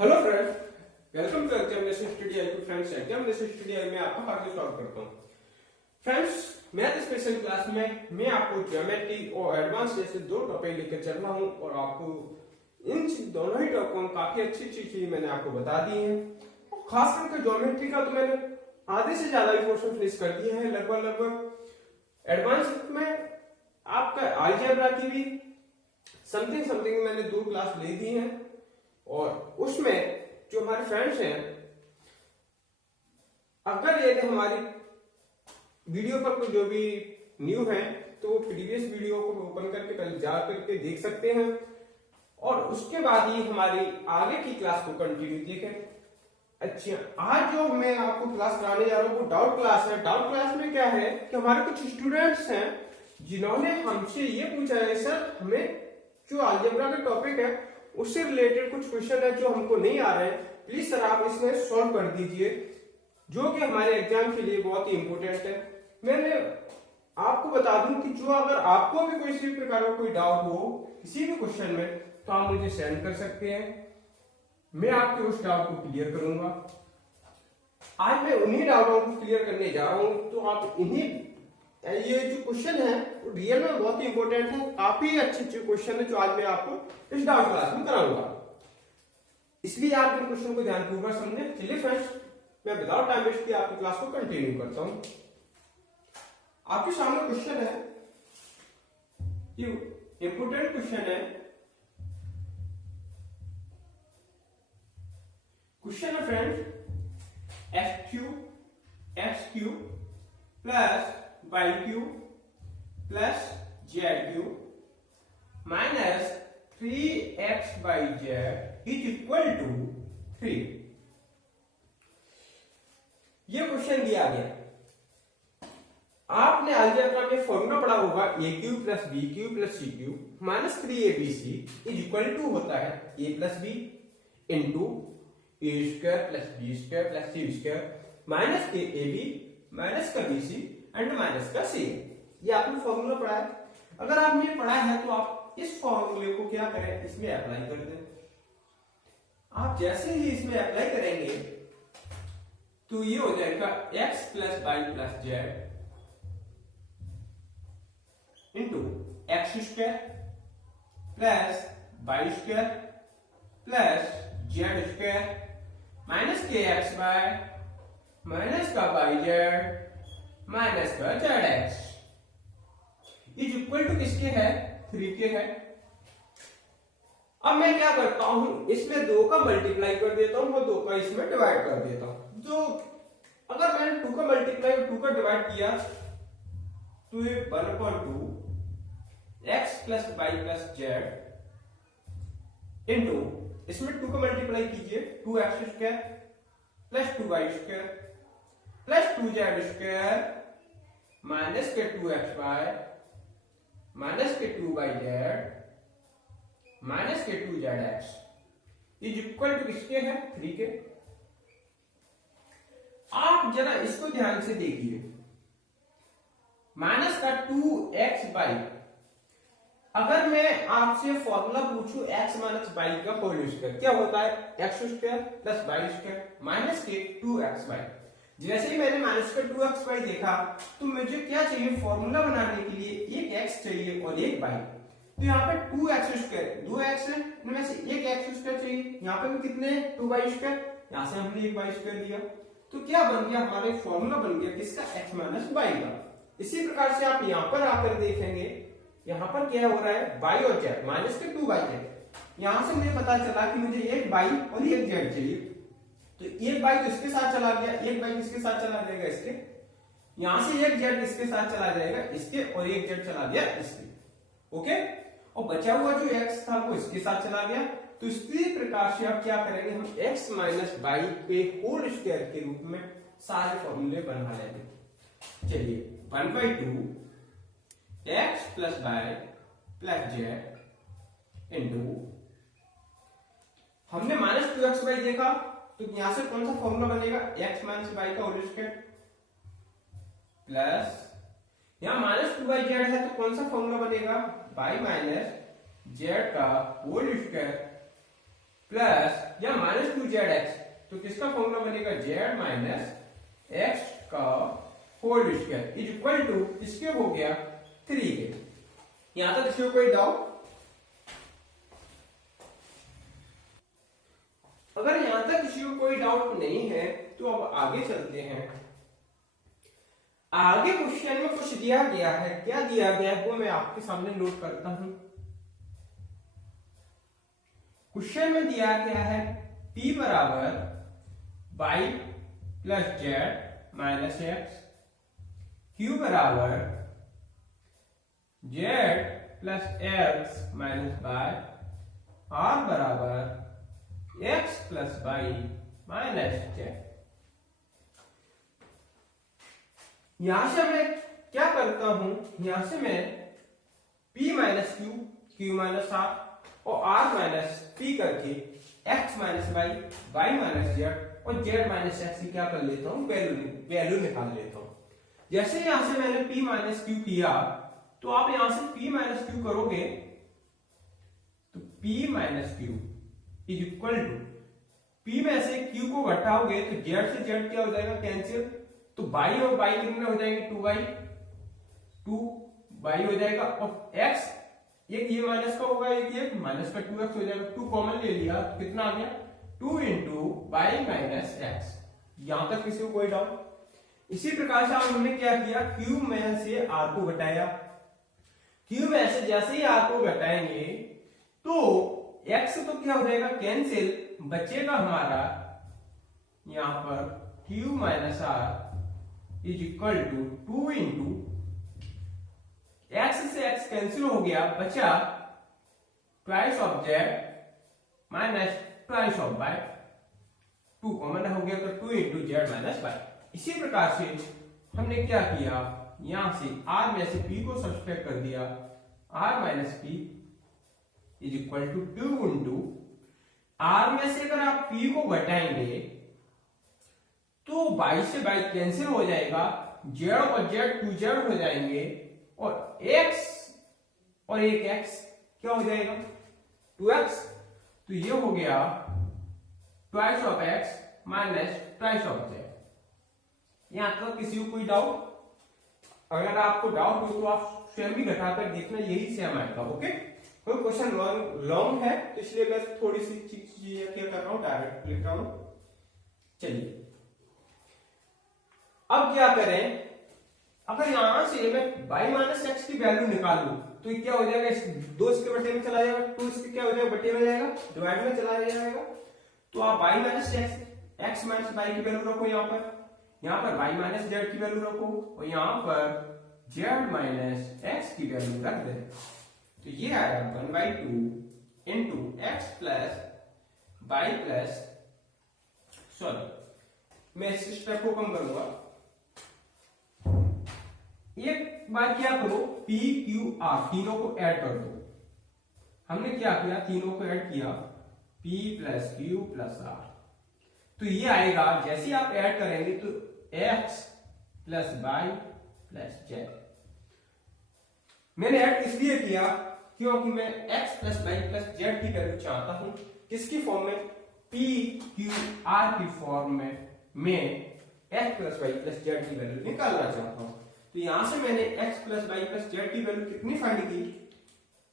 Hello friends, welcome to examination study I. Friends, examination study I में आपका हार्दिक स्वागत करता हूं। फ्रेंड्स, मैथ स्पेशल क्लास में मैं आपको ज्योमेट्री और एडवांस जैसे दो टॉपिक लेकर चल रहा हूं और आपको इन दोनों ही टॉपिकों काफी अच्छी चीज मैंने आपको बता दी है। खास करके ज्योमेट्री का तो मैंने आधे से ज्यादा पोर्शन फिनिश कर दिया है लगभग। एडवांस में आपका अलजेब्रा की भी समथिंग मैंने दो क्लास ले दी है और उसमें जो हमारे फ्रेंड्स हैं, अगर यदि हमारी वीडियो पर कोई जो भी न्यू है तो वो प्रीवियस वीडियो को ओपन करके पहले जा करके देख सकते हैं और उसके बाद ही हमारी आगे की क्लास को कंटिन्यू देखें। अच्छा, आज जो मैं आपको क्लास कराने जा रहा हूँ वो डाउट क्लास है। डाउट क्लास में क्या है कि हमारे कुछ स्टूडेंट्स हैं जिन्होंने हमसे ये पूछा है, सर हमें जो अलजेब्रा का टॉपिक है उससे रिलेटेड कुछ क्वेश्चन है जो हमको नहीं आ रहे हैं, प्लीज सर आप इसमें सॉल्व कर दीजिए, जो कि हमारे एग्जाम के लिए बहुत ही इंपॉर्टेंट है। मैंने आपको बता दूं कि जो अगर आपको भी किसी प्रकार का कोई डाउट हो किसी भी क्वेश्चन में तो आप मुझे सेंड कर सकते हैं, मैं आपके उस डाउट को क्लियर करूंगा। आज मैं उन्हीं डाउटों को क्लियर करने जा रहा हूं, तो आप इन्हीं ये जो क्वेश्चन है वो रियल में बहुत ही इंपॉर्टेंट है, काफी अच्छे क्वेश्चन है जो आज मैं आपको इस डाउट क्लास में कराऊंगा, इसलिए आप इन क्वेश्चन को ध्यानपूर्वक समझें। चलिए फ्रेंड्स, मैं विदाउट टाइम वेस्ट किए आपकी क्लास को कंटिन्यू करता हूं। आपके सामने क्वेश्चन है, ये इंपॉर्टेंट क्वेश्चन है। क्वेश्चन है friends, x cube plus y cube plus z cube minus 3x by z is equal to 3। ये क्वेश्चन दिया गया। आपने अलजेब्रा में फॉर्मूला पढ़ा होगा A cube plus B cube plus C cube minus 3abc is equal to होता है A plus B into A square plus B square plus C square minus के ए बी माइनस का B C and minus का C. ये आपने formula पढ़ा है। अगर आपने ये पढ़ा है तो आप इस फॉर्मूले को क्या करें, इसमें अप्लाई कर दें। आप जैसे ही इसमें अप्लाई करेंगे तो ये हो जाएगा x plus y plus z into x square plus y square plus z square minus के एक्स वाई माइनस का वाई जेड माइनस का z x is equal to किसके है, 3 के है। अब मैं क्या करता हूं, इसमें 2 का मल्टीप्लाई कर देता हूं और 2 का इसमें डिवाइड कर देता हूं। जो अगर मैंने 2 का मल्टीप्लाई और 2 का डिवाइड किया तो ये 1/2 x plus y plus z into इसमें 2 का मल्टीप्लाई कीजिए 2x square plus 2y square plus 2z square minus के 2xy माइनस के 2yz माइनस के 2zx इज इक्वल टू किसके है, 3 के। आप जरा इसको ध्यान से देखिए, माइनस का 2xy, अगर मैं आपसे फॉर्मूला पूछूं x माइनस वाई का होल स्क्वायर क्या होता है, x square plus y square minus के 2xy। जैसे ही मैंने माइनस का 2xy देखा तो मुझे क्या चाहिए, फॉर्मूला बनाने के लिए एक x चाहिए और एक y। तो यहाँ पे 2x स्क्वायर 2x है, इनमें से एक x स्क्वायर चाहिए, यहाँ पे भी कितने 2y स्क्वायर, यहाँ से हमने एक y स्क्वायर लिया, तो क्या बन गया, हमारे फॉर्मूला बन गया किसका, x माइनस वाई का। इसी प्रकार से आप यहाँ पर आकर देखेंगे, यहाँ पर क्या हो रहा है, y और z माइनस के 2yz। यहाँ से मुझे पता चला कि मुझे एक y और एक z चाहिए, तो एक y तो इसके साथ चला गया, एक y किसके साथ चला जाएगा, इसके। यहां से एक z इसके साथ चला जाएगा, इसके, और एक z चला गया इसके। ओके, और बचा हुआ जो x था वो इसके साथ चला गया। तो इसी प्रकार से अब क्या करेंगे, हम x माइनस वाई के होल स्क्वायर के रूप में सारे फॉर्मूले बना लेंगे। चलिए 1/2 x plus y plus z into, हमने माइनस 2xy देखा तो यहां से कौन सा फॉर्मूला बनेगा, x माइनस वाई का होल स्क्वायर प्लस, यहां माइनस 2yz है तो कौन सा फॉर्मूला बनेगा, y माइनस जेड का होल स्क्वायर प्लस या माइनस 2zx, तो किसका फॉर्मूला बनेगा z माइनस x का whole square is equal to इसके हो गया 3 के। यहां तक किसी को कोई डाउट? अगर यहां तक किसी को कोई डाउट नहीं है तो अब आगे चलते हैं। आगे क्वेश्चन में कुछ दिया गया है, क्या दिया गया है वो मैं आपके सामने नोट करता हूं। क्वेश्चन में दिया गया है p बराबर y plus z minus x, q बराबर z plus x minus y, r बराबर x plus y minus z. यहां से मैं क्या करता हूं, यहां से मैं p minus q, q minus r और r माइनस p करके x minus y, y minus z और z माइनस एक्स की क्या कर लेता हूं, वैल्यू निकाल लेता हूं। जैसे यहां से मैंने p माइनस क्यू किया तो आप यहां से p माइनस क्यू करोगे तो p minus q is equal to p में से q को घटाओगे तो z से z क्या हो जाएगा, कैंसिल, तो y और y कितने हो जाएंगे, 2y हो जाएगा और x एक ये माइनस का होगा, एक ये माइनस का 2x हो जाएगा, 2 कॉमन ले लिया तो कितना आ गया 2 इंटू वाई माइनस एक्स। यहां तक किसी को कोई डाउट? इसी प्रकार से हमने क्या किया, q में से r को घटाया, q में से जैसे ही r को घटाएंगे तो x तो क्या हो जाएगा, कैंसिल, बचेगा हमारा यहां पर q minus r is equal to 2 into x से x कैंसिल हो गया, बचा twice of z minus twice of y, 2 common हो गया तो 2 इंटू जेड माइनस वाई। इसी प्रकार से हमने क्या किया, यहां से r में से p को सब्सट्रैक्ट कर दिया, r minus p is equal to 2 into r में से अगर आप p को घटाएंगे तो y से y कैंसिल हो जाएगा, z और z 2z हो जाएंगे और x और एक x क्या हो जाएगा, 2x, तो ये हो गया twice of x minus twice of z। यहां तक किसी को कोई डाउट? अगर आपको डाउट हो तो आप स्वयं भी घटाकर देखना, यही सेम आएगा। ओके, कोई क्वेश्चन लॉन्ग है तो इसलिए मैं थोड़ी सी चीजें क्या कर रहा हूं, डायरेक्ट लिख रहा हूं। चलिए अब क्या करें, अगर यहां से मैं y माइनस एक्स की वैल्यू निकालूं तो ये क्या हो जाएगा, 2 इसके बटे में चला जाएगा, 2 इसके क्या हो जाएगा, बटे में जाएगा, डिवाइड में चला जाएगा। तो आप y minus x minus y की वैल्यू रखो, यहाँ पर y माइनस जेड की वैल्यू रखो और यहाँ पर z माइनस एक्स की वैल्यू रख दे। तो ये आएगा 1/2 into x plus y plus, sorry मैं इस स्टेप को कम करूंगा, एक बार क्या करो, P Q R तीनों को ऐड कर दो। हमने क्या किया, तीनों को ऐड किया, P plus Q plus R, तो ये आएगा, जैसे आप ऐड करेंगे तो x plus y plus z. मैंने ऐड इसलिए किया क्योंकि मैं x plus y plus z की वैल्यू चाहता हूं, किसकी फॉर्म में, P Q R की फॉर्म में x plus y plus z की वैल्यू निकालना चाहता हूं। तो यहां से मैंने x plus y plus z की वैल्यू कितनी फाइंड की,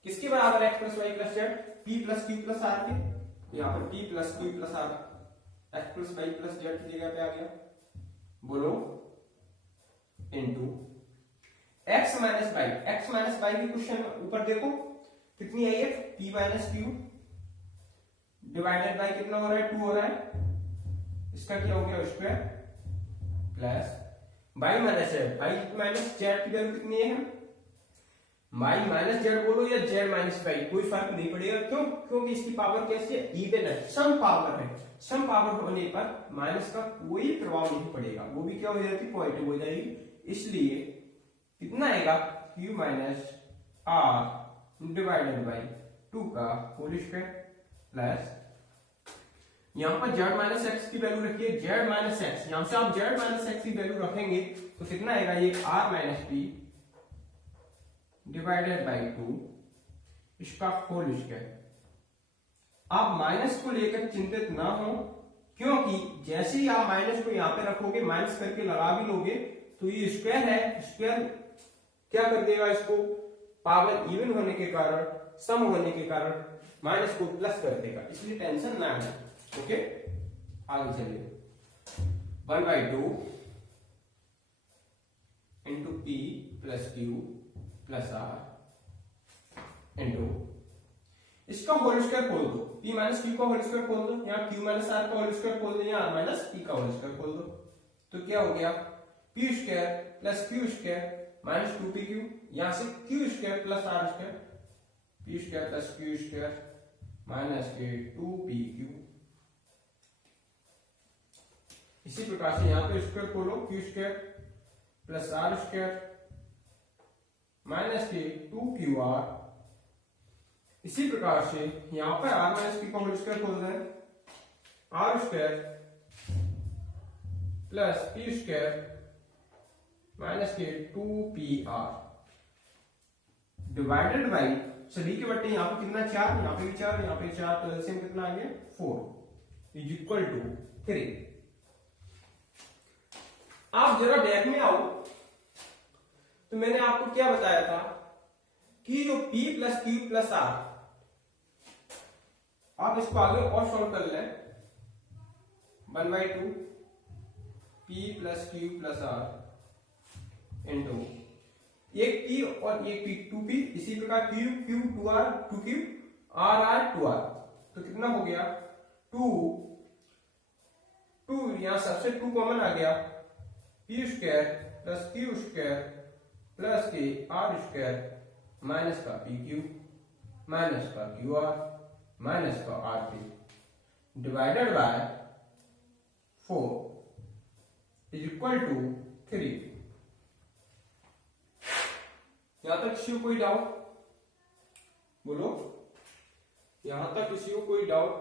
किसके बराबर x plus y plus z, p plus q plus r के, यहां पर p plus q plus r, x plus y plus z की जगह पे आ गया, बोलो, इनटू x माइनस वाई की क्वेश्चन ऊपर देखो कितनी आई है, p minus q divided by कितना हो रहा है, 2 हो रहा है, इसका क्या हो गया square plus y minus z की वैल्यू कितनी है, y माइनस जेड बोलो या z माइनस वाई, कोई फर्क नहीं पड़ेगा। क्यों, क्योंकि इसकी पावर कैसी है, इवन है, सम पावर है, सम पावर होने पर माइनस का कोई प्रभाव नहीं पड़ेगा, वो भी क्या हो जाती है, पॉजिटिव हो जाएगी। इसलिए कितना आएगा, q minus r divided by 2 का होल स्क्वायर प्लस यहां पर z माइनस एक्स की वैल्यू रखिए, z माइनस एक्स, यहां से आप z माइनस एक्स की वैल्यू रखेंगे तो कितना आएगा, ये r minus p divided by 2 इसका होल स्क्वायर, आप माइनस को लेकर चिंतित ना हो, क्योंकि जैसे ही आप माइनस को यहाँ पे रखोगे, माइनस करके लगा भी लोगे, तो ये स्क्वायर है, स्क्वायर क्या कर देगा, इसको पावर इवन होने के कारण, सम होने के कारण माइनस को प्लस कर देगा, इसलिए टेंशन ना है। ओके, आगे चलिए। 1/2 into p plus q plus r into इसका होल स्क्वायर खोल दो, p माइनस क्यू का होल स्क्वायर खोल दो, यहाँ q माइनस आर का होल स्क्वायर खोल दो, यहाँ r माइनस p का होल स्क्वायर खोल दो, तो क्या हो गया, p square plus q square minus 2pq, यहाँ से q square plus r square, p square plus q square minus के 2pq। इसी प्रकार से यहाँ पे स्क्वायर खोलो, q square plus r square minus के 2qr। इसी प्रकार से यहां पर r माइनस पी का होल स्क्वायर खोल दें, r square plus P square minus के 2pr डिवाइडेड बाई सभी के बट्टे यहाँ पे कितना 4, यहाँ पे भी 4, यहाँ पे 4, तो एलसीएम कितना आ गया 4 इज इक्वल टू 3। आप जरा बैक में आओ, तो मैंने आपको क्या बताया था कि जो p plus q plus r, आप इसको आगे और सॉल्व कर लें, 1/2 p plus q plus r into एक p और एक p 2p, इसी प्रकार q q 2r 2q r r 2r, तो कितना हो गया 2 यहां सबसे 2 कॉमन आ गया, p square plus q square plus के r स्क्वायर माइनस का pq माइनस का qr माइनस का rp divided by 4 is equal to 3। यहां तक किसी को कोई डाउट बोलो, यहां तक किसी को कोई डाउट?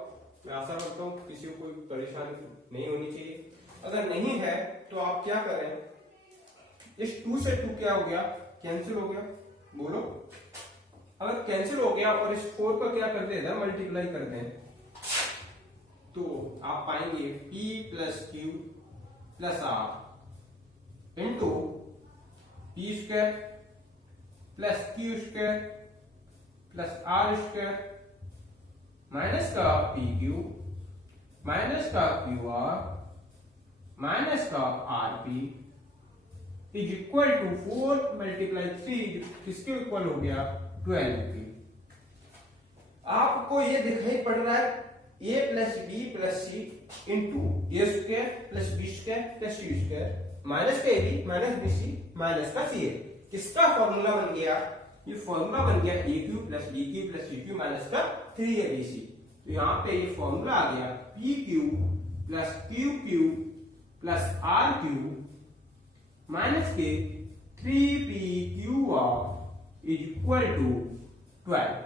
मैं आशा करता हूं किसी को कोई परेशानी नहीं होनी चाहिए। अगर नहीं है तो आप क्या करें, इस 2 से 2 क्या हो गया, कैंसिल हो गया, बोलो। अगर कैंसिल हो गया और इस 4 का क्या कर दें, मल्टीप्लाई कर दें, तो आप पाएंगे p plus q plus r into p square plus q square plus r square minus का पी क्यू माइनस का क्यू आर माइनस का r p is equal to 4 multiply 3, किसके इक्वल हो गया 12 की। आपको ये दिखाई पड़ रहा है a plus b plus c into A square plus B square plus C square minus का a B minus b c minus का सी ए। किसका फॉर्मूला बन गया, ये फॉर्मूला बन गया a cube plus b cube plus c cube minus का 3abc। तो यहाँ पे ये फॉर्मूला आ गया p Q plus q Q plus r Q minus के 3pqr इज इक्वल टू 12।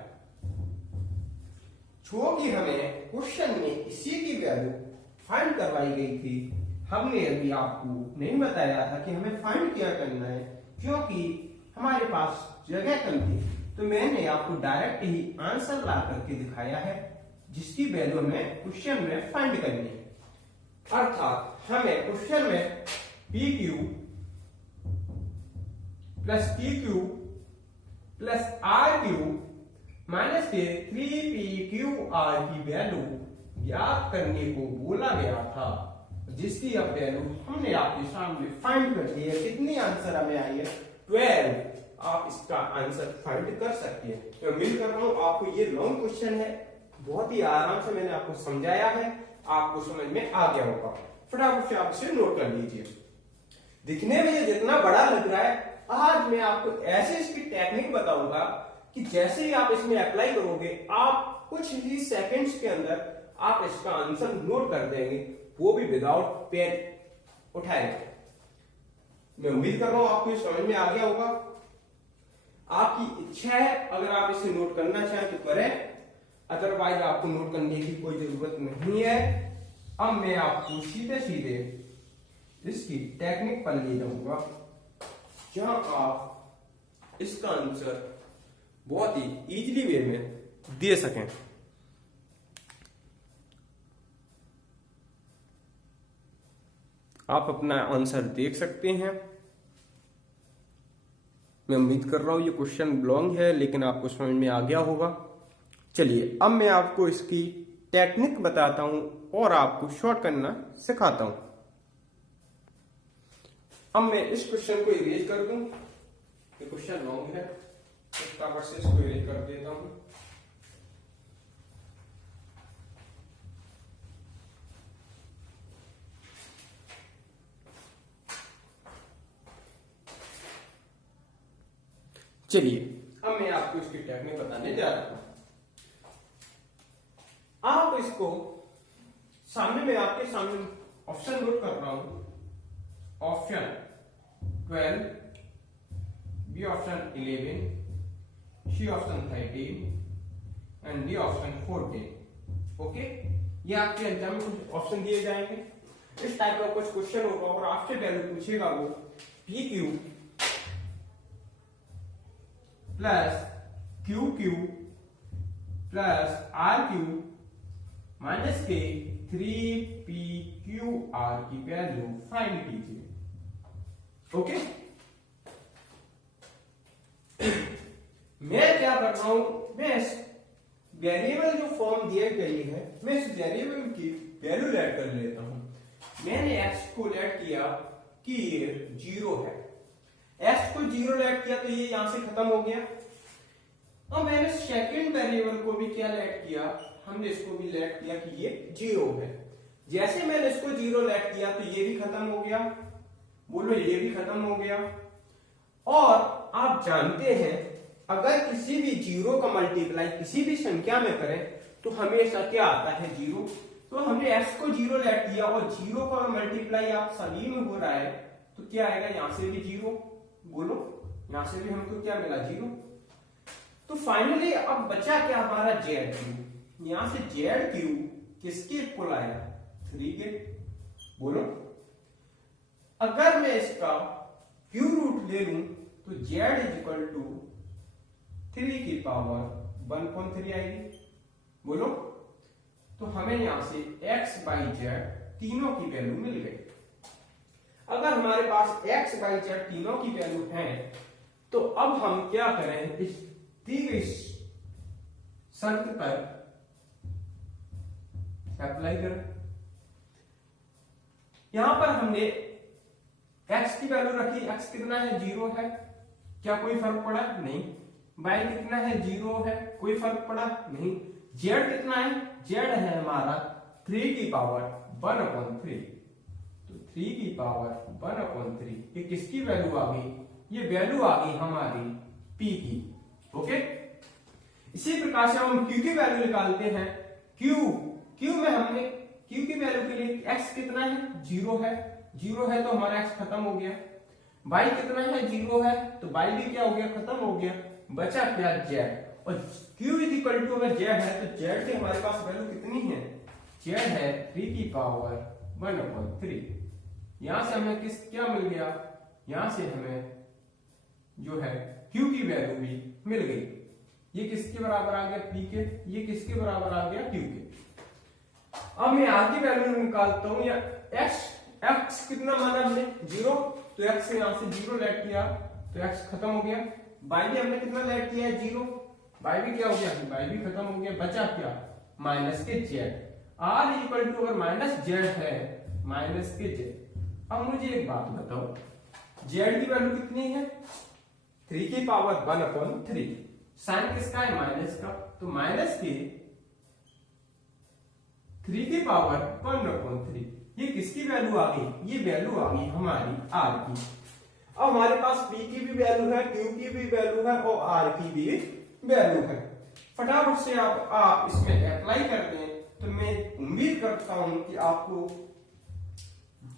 क्योंकि हमें क्वेश्चन में इसी की वैल्यू फाइंड करवाई गई थी, हमने अभी आपको नहीं बताया था कि हमें फाइंड क्या करना है, क्योंकि हमारे पास जगह कम थी। तो मैंने आपको डायरेक्ट ही आंसर ला करके दिखाया है, जिसकी वैल्यू हमें क्वेश्चन में फाइंड करनी है। अर्थात हमें क्वेश्चन में p Q plus q Q plus r Q minus के 3pqr की वैल्यू याद करने को बोला गया था, जिसकी अब वैल्यू हमने आपके सामने फाइंड कर दी है। कितनी आंसर हमें आई है 12। आप इसका आंसर फाइंड कर सकते हैं। तो उम्मीद कर रहा हूं आपको ये लॉन्ग क्वेश्चन है, बहुत ही आराम से मैंने आपको समझाया है, आपको समझ में आ गया होगा। फटाफट से आप इसे नोट कर लीजिए। दिखने में ये जितना बड़ा लग रहा है, आज मैं आपको ऐसे इसकी टेक्निक बताऊंगा कि जैसे ही आप इसमें अप्लाई करोगे, आप कुछ ही सेकंड्स के अंदर आप इसका आंसर नोट कर देंगे, वो भी विदाउट पेन उठाए। मैं उम्मीद कर रहा हूं आपको ये समझ में आ गया होगा। आपकी इच्छा है, अगर आप इसे नोट करना चाहें तो करें, अदरवाइज आपको नोट करने की कोई जरूरत नहीं है। अब मैं आपको सीधे सीधे इसकी टेक्निक पर ले जाऊंगा, जहां आप इसका आंसर बहुत ही इजीली वे में दे सकें। आप अपना आंसर देख सकते हैं। मैं उम्मीद कर रहा हूं ये क्वेश्चन लॉन्ग है लेकिन आपको समझ में आ गया होगा। चलिए अब मैं आपको इसकी टेक्निक बताता हूं और आपको शॉर्ट करना सिखाता हूं। अब मैं इस क्वेश्चन को इरेज कर दूं, ये क्वेश्चन लॉन्ग है, फटाफट से इसको इरेज कर देता हूं। चलिए अब मैं आपको इसकी टेक्निक बताने जा रहा हूं। आप इसको सामने में आपके सामने ऑप्शन नोट कर रहा हूं। Option 12, B option 11, C option 13 and D option 14। Okay, ये आपके एग्जाम में कुछ ऑप्शन दिए जाएंगे। इस टाइप का कुछ क्वेश्चन होगा और आपसे वैल्यू पूछेगा वो p Q plus q Q plus r Q minus के 3pqr की वैल्यू फाइंड कीजिए। ओके, मैं क्या कर रहा हूं, मैं इस वेरिएबल जो फॉर्म दिया गई है मैं इस वेरिएबल की वैल्यू लेट कर लेता हूं। मैंने x को लेट किया कि ये 0 है, x को 0 लेट किया तो ये यहां से खत्म हो गया। और मैंने सेकंड वेरिएबल को भी क्या लेट किया, हमने इसको भी लेट किया कि ये 0 है। जैसे मैंने इसको 0 लेट किया तो ये भी खत्म हो गया, बोलो ये भी खत्म हो गया। और आप जानते हैं अगर किसी भी 0 का मल्टीप्लाई किसी भी संख्या में करें तो हमेशा क्या आता है 0। तो हमने x को 0 लेट किया और 0 का मल्टीप्लाई आप सभी में हो रहा है तो क्या आएगा, यहां से भी 0, बोलो यहां से भी हमको क्या मिला 0। तो फाइनली अब बचा क्या हमारा जेड क्यू, यहां से जेड क्यू किसके इक्वल आया 3 के, बोलो। अगर मैं इसका क्यू रूट ले लूं तो जेड इज इक्वल टू 3 की पावर 1.3 आएगी, बोलो। तो हमें यहां से x बाई जेड तीनों की वैल्यू मिल गई। अगर हमारे पास x बाई जेड तीनों की वैल्यू है तो अब हम क्या करें, इस दी गई शर्त पर अप्लाई करें। यहां पर हमने x की वैल्यू रखी, x कितना है 0 है, क्या कोई फर्क पड़ा नहीं। y कितना है 0 है, कोई फर्क पड़ा नहीं। z कितना है, z है हमारा 3 की पावर 1/3, तो 3 की पावर 1/3 ये किसकी वैल्यू आ गई, ये वैल्यू आ गई हमारी p की। ओके, इसी प्रकार से हम q की वैल्यू निकालते हैं। q में हमने q की वैल्यू के लिए x कितना है 0 है, 0 है तो हमारा x खत्म हो गया। y कितना है 0 है तो y भी क्या हो गया, खत्म हो गया। बचा क्या z, और q इज इक्वल टू अगर z है तो z की हमारे पास वैल्यू कितनी है, z है 3 की पावर 1/3। यहां से हमें क्या मिल गया, यहां से हमें जो है q की वैल्यू भी मिल गई। ये किसके बराबर आ गया p के, ये किसके बराबर आ गया q के। अब मैं r की वैल्यू निकालता हूं, या x कितना माना हमने 0, तो x से यहां से 0 लेट किया तो x खत्म हो गया। y भी हमने कितना लेट किया है 0, y भी क्या हो गया, y भी खत्म हो गया। बचा क्या, माइनस के z। r इक्वल टू अगर माइनस z है, माइनस के z। अब मुझे एक बात बताओ, z की वैल्यू कितनी है 3 की पावर 1/3, साइन किसका है माइनस का, तो माइनस के 3 की पावर 1/3 ये किसकी वैल्यू आ गई, ये वैल्यू आ गई हमारी r की। अब हमारे पास p की भी वैल्यू है, q की भी वैल्यू है और r की भी वैल्यू है। फटाफट से आप इसमें अप्लाई करते हैं तो मैं उम्मीद करता हूं कि आपको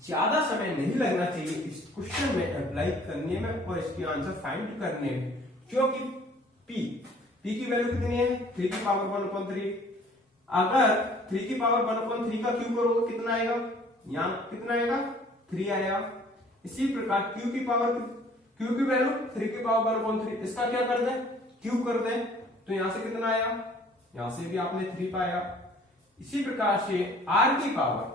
ज्यादा समय नहीं लगना चाहिए इस क्वेश्चन में अप्लाई करने में और इसके आंसर फाइंड करने में, क्योंकि p की वैल्यू कितनी है 3 की पावर 1/3। अगर 3 की पावर 1/3 का क्यू करोगे कितना आएगा, यहाँ कितना आएगा 3 आएगा। इसी प्रकार q की वैल्यू 3 की पावर 1/3, इसका क्या कर दें q कर दें तो यहां से कितना आया, यहां से भी आपने 3 पाया। इसी प्रकार से r की पावर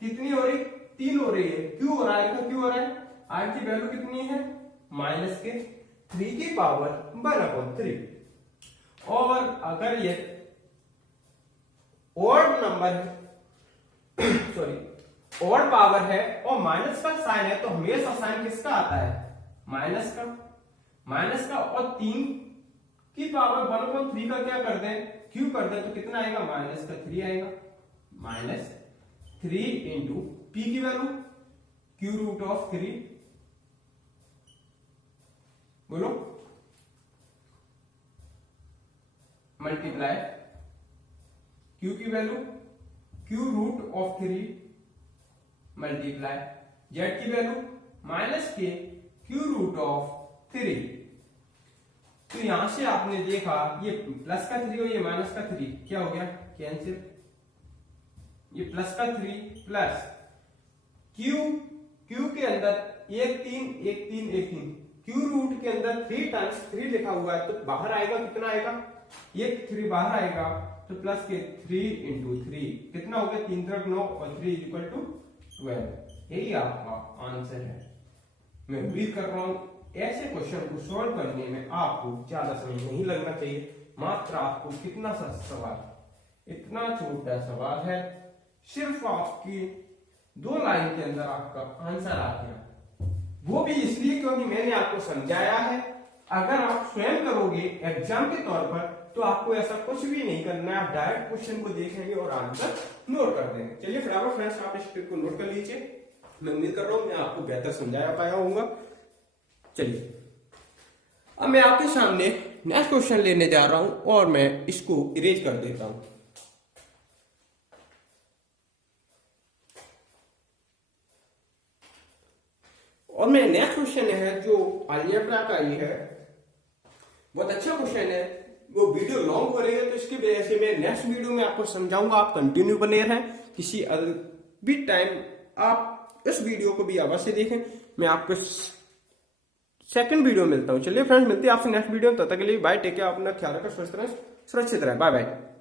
कितनी हो रही 3 हो रही है, क्यों हो रहा है, क्यों हो रहा है, r की वैल्यू कितनी है, माइनस के 3 की पावर 1/3। और अगर ये ऑड नंबर है सॉरी ऑड पावर है और माइनस का साइन है, तो हमेशा साइन किसका आता है, माइनस का, और 3 की पावर 1/3 का क्या कर दें, क्यू कर दें, तो कितना आएगा, माइनस का 3 आएगा, -3 इंटू पी की वैल्यू q√3, बोलो, मल्टीप्लाई q की वैल्यू q√3 मल्टीप्लाई z की वैल्यू -k q√3। तो यहां से आपने देखा ये प्लस का 3 और ये माइनस का 3 क्या हो गया, कैंसिल, ये प्लस का 3 प्लस q के अंदर 1 3 q रूट के अंदर 3 टाइम्स 3 लिखा हुआ है, तो बाहर आएगा कितना आएगा, ये 3 बाहर आएगा, तो प्लस के 3 इंटू 3 कितना हो गया, 3 3 9 और 3 इक्वल टू 12। यही आपका आंसर है। मैं उम्मीद कर रहा हूं ऐसे क्वेश्चन को सॉल्व करने में आपको ज्यादा समय नहीं लगना चाहिए, मात्र आपको कितना सा सवाल, इतना छोटा सवाल है, सिर्फ आपकी 2 लाइन के अंदर आपका आंसर आ गया, वो भी इसलिए क्योंकि मैंने आपको समझाया है। अगर आप स्वयं करोगे एग्जाम के तौर पर तो आपको ऐसा कुछ भी नहीं करना है, आप डायरेक्ट क्वेश्चन को देखेंगे और आंसर नोट कर देंगे। चलिए फटाफट फ्रेंड्स आप इस ट्रिक को नोट कर लीजिए, मैं उम्मीद कर रहा हूं मैं आपको बेहतर समझाया पाया होऊंगा। चलिए अब मैं आपके सामने नेक्स्ट क्वेश्चन लेने जा रहा हूं और मैं इसको इरेज कर देता हूं। और मैं नेक्स्ट क्वेश्चन है जो अलजेब्रा का ही है, बहुत अच्छा क्वेश्चन है, वो वीडियो लॉन्ग हो रही है तो इसकी वजह से मैं नेक्स्ट वीडियो में आपको समझाऊंगा, आप कंटिन्यू बने रहें, किसी भी टाइम आप इस वीडियो को भी अवश्य देखें। मैं आपको सेकंड वीडियो मिलता हूं। चलिए फ्रेंड्स मिलते हैं आपसे नेक्स्ट वीडियो, तब तक के लिए बाय, टेक केयर, अपना ख्याल रखें, स्वस्थ रहें, सुरक्षित रहें, बाय बाय।